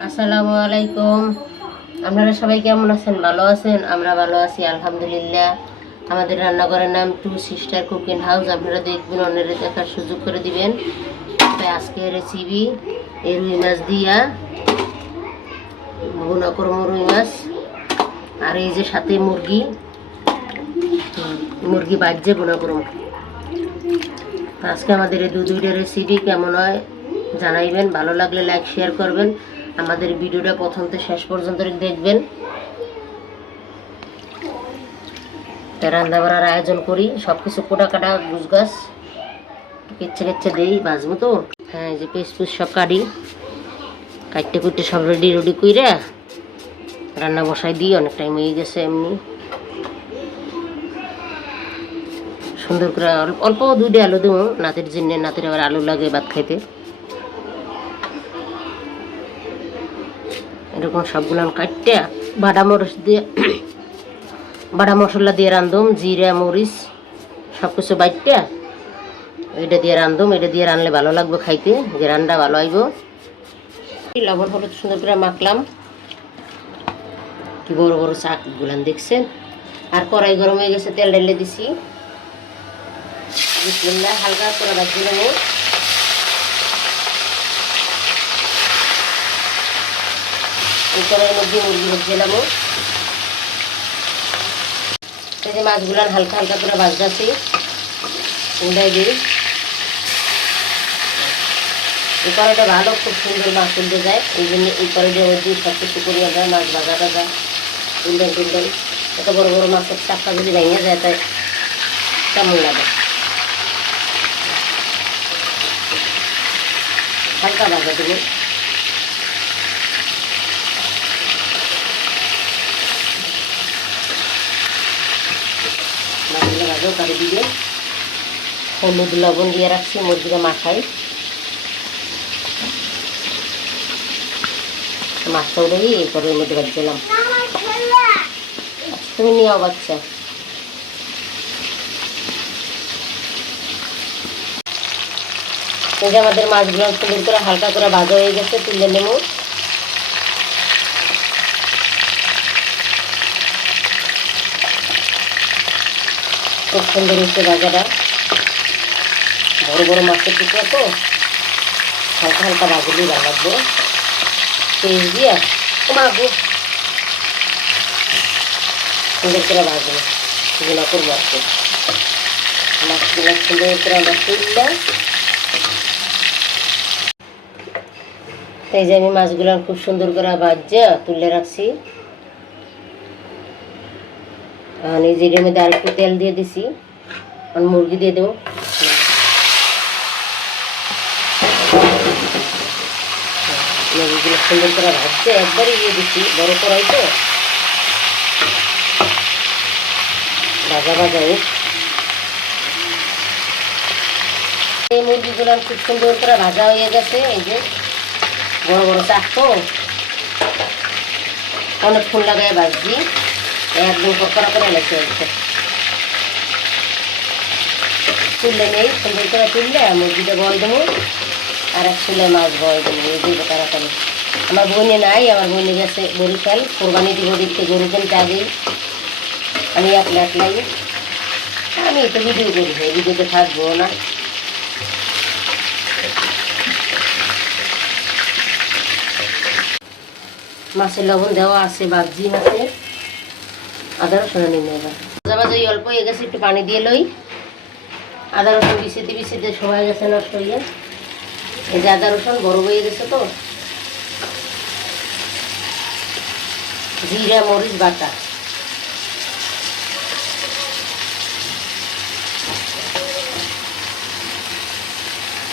আসসালামু আলাইকুম। আপনারা সবাই কেমন আছেন? ভালো আছেন? আমরা ভালো আছি, আলহামদুলিল্লাহ। আমাদের রান্নাঘরের নাম টু সিস্টার কুকিং হাউস। আপনারা দেখবেন, অন্যের দেখার সুযোগ করে দিবেন। তাই আজকে রেসিপি এই রুই মাছ দিয়া, ভুনা করব রুই মাছ। আর এই যে সাথে মুরগি মুরগি বাজছে, ভুনা আজকে আমাদের এই দু দুইটা রেসিপি কেমন হয় জানাইবেন। ভালো লাগলে লাইক শেয়ার করবেন। আমাদের ভিডিওটা প্রথম থেকে শেষ পর্যন্ত দেখবেন। রান্না বাড়ার আয়োজন করি সব কিছু কোটা কাটা গুছ গাছ কেচ্ছে কেচ্ছে দেই বাজবো তো। হ্যাঁ যে পেস পিস সব কাটি, কাটতে কুটতে সব রেডি রেডি কইরা রান্না বসাই দিই, অনেক টাইম হয়ে গেছে এমনি। সুন্দর করে অল্প দুইটা আলু দেবো, নাতের জন্য, নাতের আবার আলু লাগে ভাত খাইতে। এরকম সবগুলো কাটতে বাটা মরিচ দিয়ে, বাটা মশলা দিয়ে রান্ধুম জিরা, মরিচ সব কিছু বাইটতে এটা দিয়ে রান্ধুম এটা দিয়ে রানলে ভালো লাগবে খাইতে গ্রানটা ভালো আইব লবণ হলুদ সুন্দর করে মাখলাম। কি বড় বড় চাক গুলান দেখছেন? আর কড়াই গরম হয়ে গেছে, তেল ঢেলে দিছি। হালকা করে ভাজি এই মধ্যে মুরগি ভাজছিলাম এই যে মাছগুলো হালকা হালকা করে ভাজতেছি। উল্টাই দিই। এই কড়াইটা ভালো, খুব সুন্দর মাছ তুলতে যায়। এই জন্য এই কড়াইটার মধ্যে সব কিছু করি আমরা, মাছ ভাজা টাজা উল্টাই টুলটাই এত বড় বড় মাছের চাপটা যদি ভেঙে যায়, তাই কেমন লাগে? হালকা ভাজা দেবো। মাছগুলো ভাজাও কারি দিবে হলুদ লবণ দিয়ে রাখছি মুরগিটা মাখাই। মাছটা উঠে গিয়ে এরপরে এর মধ্যে ভাজছিলাম তুমি নিয়ে বাচ্চা। এই আমাদের মাছগুলো সুন্দর করে হালকা করে ভাজা হয়ে গেছে, তুলে নেব। খুব সুন্দর হচ্ছে ভাজাটা বড় বড় মাছের টুকরো তো হালকা হালকা ভাজলেই ভালো লাগবে তেল দিয়ে। মাগো সুন্দর করে ভাজবো। গুলো করব আর কি। মাছগুলো সুন্দর করে আমরা এই যে আমি মাছগুলো খুব সুন্দর করে ভাজছে, তুলে রাখছি। আর এই জিরের মধ্যে আর একটু তেল দিয়ে দিছি। আর মুরগি দিয়ে দেবো। মুরগিগুলো সুন্দর করে ভাজছে একবারই দিয়ে দিচ্ছি বড় কড়াই তো। ভাজা ভাজা হোক। এই মুরগিগুলো খুব সুন্দর করে ভাজা হয়ে গেছে। এই যে বড় বড় চাক তো। অনেক ফুল লাগাই ভাজছি। একদম কড়া করে লেগে হচ্ছে। তুললে নেই, সুন্দর করে তুললে মুরগিটা বয় দেবো আর এক চুলে মাছ বয় দেবো এই দিব তাড়াতাড়ি। আমার বোনে নাই, আমার বোনে গেছে বরিশাল কোরবানি দিব দেখতে গরু কিনতে আগেই আমি একলা একলাই আমি তো ভিডিও করি ভিডিওতে থাকব না। মাছের লবণ দেওয়া আছে বাগজি মাছে আদা রসুন নিয়ে এবার ভাজা ভাজা অল্প হয়ে গেছে, একটু পানি দিয়ে লই। আদা রসুন বিছিতে বিছিতে সবাই গেছে, নষ্ট হয়ে এই যে আদা রসুন বড় হয়ে গেছে তো। জিরা, মরিচ, বাটা।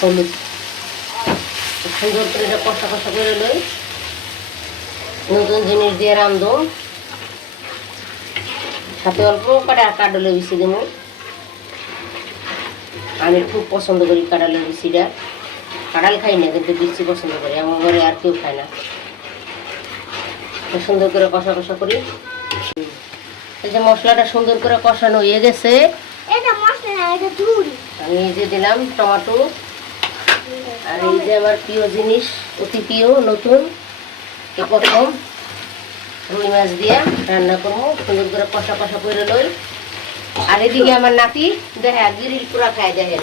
হলুদ। সুন্দর করে এটা কষা কষা করে লই। নতুন জিনিস দিয়ে রান্ধো সাথে অল্প কাটা কাডলে বেশি দেবো। আমি খুব পছন্দ করি কাডালে বেশিটা কাঁড়াল খাই না কিন্তু বেশি পছন্দ করি। আমার ঘরে আর কেউ খায় না। সুন্দর করে কষা কষা করি। এই যে মশলাটা সুন্দর করে কষানো হয়ে গেছে। আমি এই যে দিলাম টমেটো। আর এই যে আমার প্রিয় জিনিস অতি প্রিয় নতুন প্রথম রুই মাছ দিয়ে রান্না করব সুন্দর করে কষা কষা করে লই। আর এদিকে আমার নাতি দেখা গিরিল পোড়া খায় দেখেন।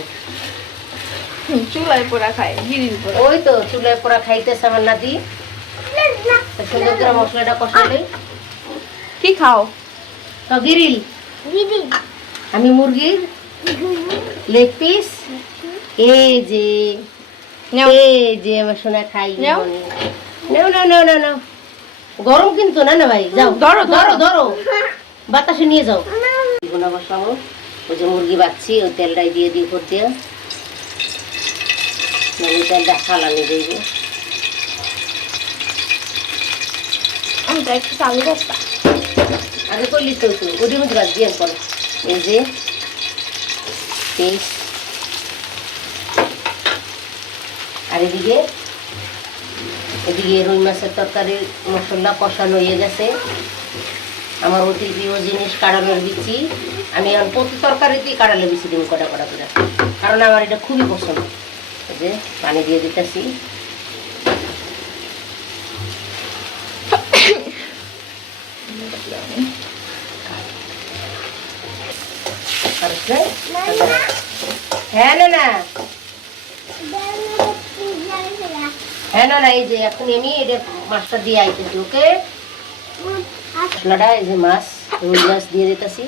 চুলায় পোড়া খায় গিরিল পোড়া। ওই তো চুলায় পোড়া খাইতেছে আমার নাতি। সুন্দর করে মশলাটা কষা লই। কি খাও? তো গিরিল। আমি মুরগির লেগ পিস এই যে নাও। এই যে আমার সোনা খাই। নাও নাও নাও নাও। গরম কিন্তু না না ভাই? যাও। ধরো, ধরো ধরো। বাতাসে নিয়ে যাও। গুনা বসাবো ওই যে মুরগি বাচ্ছি ওই তেলটাই দিয়ে দিই উপর দিয়ে। নাহলে তেলটা ফালানি তো একটু চালু করতাম। আগে করলি তো তো ওটি মধ্যে বাদ দিয়ে পরে। এই যে আর এদিকে এদিকে রুই মাছের তরকারির মশলা কষানো হয়ে গেছে। আমার অতি প্রিয় জিনিস কাড়ালের বিচি। আমি এখন প্রতি তরকারিতেই কাড়ালের বিচি দিন কটা কটা করে। কারণ আমার এটা খুবই পছন্দ। যে পানি দিয়ে দিতেছি। হ্যাঁ না না। হ্যাঁ না না এই যে এখন আমি এটা মাছটা দিয়ে আইতেছি ওকে? মশলাটা এই যে মাছ রুই মাছ দিয়ে দিতেছি।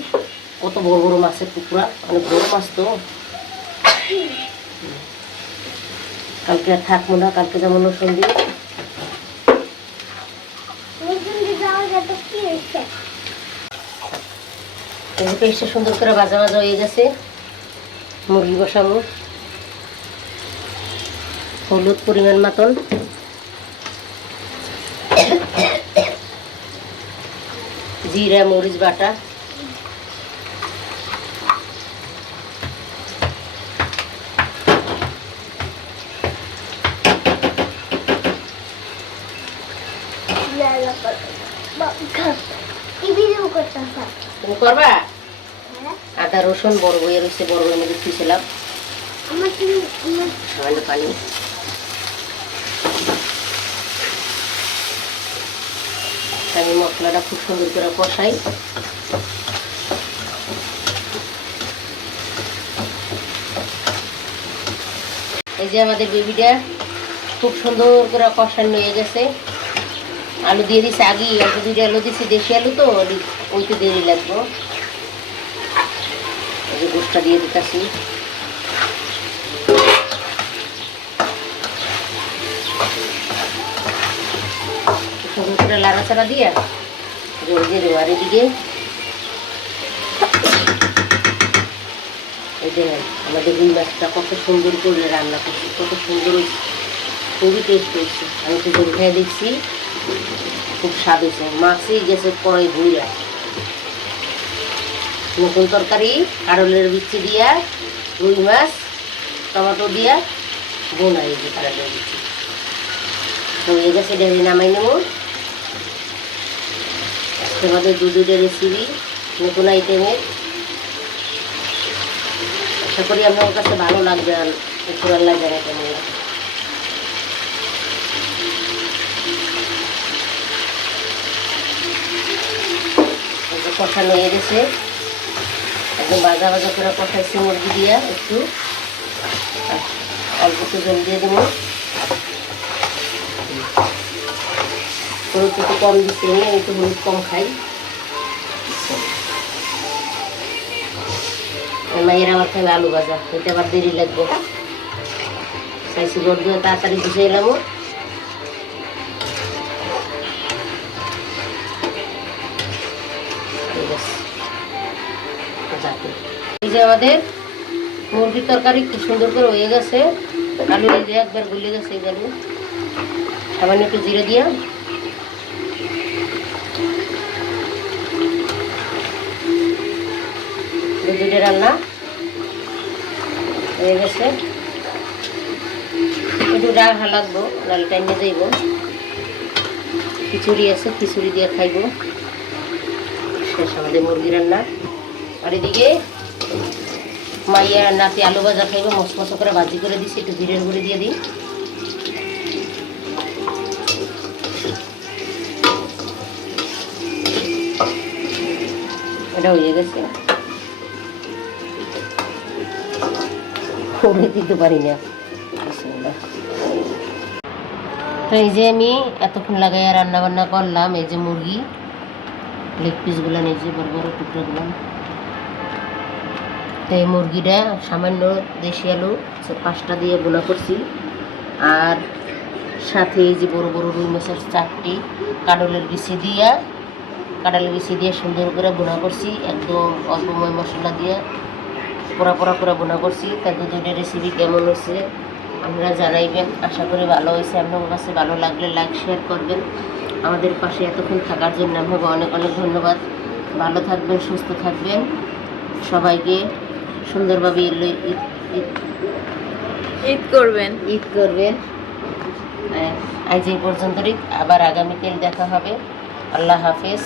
কত বড় বড় মাছের টুকরা অনেক বড় মাছ তো। কালকে আর থাকব না কালকে যেমন পেস্টটা সুন্দর করে ভাজা ভাজা হয়ে গেছে। মুরগি বসাবো হলুদ পরিমাণ মতন। জিরা মরিচ বাটা। করবা? আদা রসুন বড় বইয়ে রয়েছে বড় বইয়ের মধ্যে থুইছিলাম সামান্য পানি। আমি মশলাটা খুব সুন্দর করে কষাই। এই যে আমাদের বেবিটা খুব সুন্দর করে কষানো হয়ে গেছে। আলু দিয়ে দিছি আগে অল্প দুইটা আলু দিছি, দেশি আলু তো, ওই- ওইতে দেরি লাগবো এই যে গোসটা দিয়ে দিতেছি। সুন্দর করে লাড়াচাড়া দিয়ে জল দিয়ে দেবো এদিকে এই যে আমাদের রুই মাছটা কত সুন্দর করে রান্না করছি, কত সুন্দর হয়েছে। খুবই টেস্ট হয়েছে। আমি তো জল খেয়ে দেখছি, খুব স্বাদ হয়েছে। মাছই গেছে কড়াই ভুইরা নতুন তরকারি, কারলের বিচি দিয়া, রুই মাছ, টমেটো দিয়া, বোনা এই যে কারলের বিচি। হয়ে গেছে এটা আমি নামাই নেব। আজকে আমাদের দু দুটো রেসিপি নতুন আইটেমের আশা করি আপনার কাছে ভালো লাগবে আর একটু আল্লাহ জানে কেমন লাগে এই যে গেছে। একদম ভাজা ভাজা করে কষাইছি মুরগি দিয়া একটু। অল্প একটু জল দিয়ে দেবো। হলুদ একটু কম দিচ্ছি আমি আমি একটু হলুদ কম খাই মায়ের আমার খাবে আলু ভাজা এটা আবার দেরি লাগবে চাইছি জল দিয়ে তাড়াতাড়ি বুঝে এলাম এই যে আমাদের মুরগির তরকারি খুব সুন্দর করে হয়ে গেছে আলু এই একবার গলে গেছে এই আলু সামান্য একটু জিরে দিয়া দুধে রান্না হয়ে গেছে। একটু ডাল হালাকবো ডালটা টাইমে দেব। খিচুড়ি আছে, খিচুড়ি দিয়ে খাইব। শেষ আমাদের মুরগি রান্না। আর এদিকে মাইয়া নাতি আলু ভাজা খাইব মশ মশো করে ভাজি করে দিছি, একটু ভিড়ের গুঁড়ি দিয়ে দিই। এটা হয়ে গেছে। করে দিতে পারি না। তো এই যে আমি এতক্ষণ লাগাইয়া রান্না বান্না করলাম, এই যে মুরগি লেগ পিসগুলো এই যে বড় বড় টুকরোগুলো তো এই মুরগিটা সামান্য দেশি আলু পাঁচটা দিয়ে বোনা করছি। আর সাথে এই যে বড় বড় রুই মাছের চারটি কাডলের বিচি দিয়া কাডলের বিচি দিয়ে সুন্দর করে বোনা করছি, একদম অল্পময় মশলা দিয়ে। পোড়া পোড়া করে বোনা করছি তা দুজনের রেসিপি কেমন হয়েছে আপনারা জানাইবেন। আশা করি ভালো হয়েছে। আপনার কাছে ভালো লাগলে লাইক শেয়ার করবেন। আমাদের পাশে এতক্ষণ থাকার জন্য আপনাকে অনেক অনেক ধন্যবাদ। ভালো থাকবেন সুস্থ থাকবেন। সবাইকে সুন্দরভাবে ঈদ ঈদ- ঈদ- ঈদ করবেন। ঈদ করবেন। আজ এই পর্যন্তই। আবার আগামীকাল দেখা হবে। আল্লাহ হাফেজ।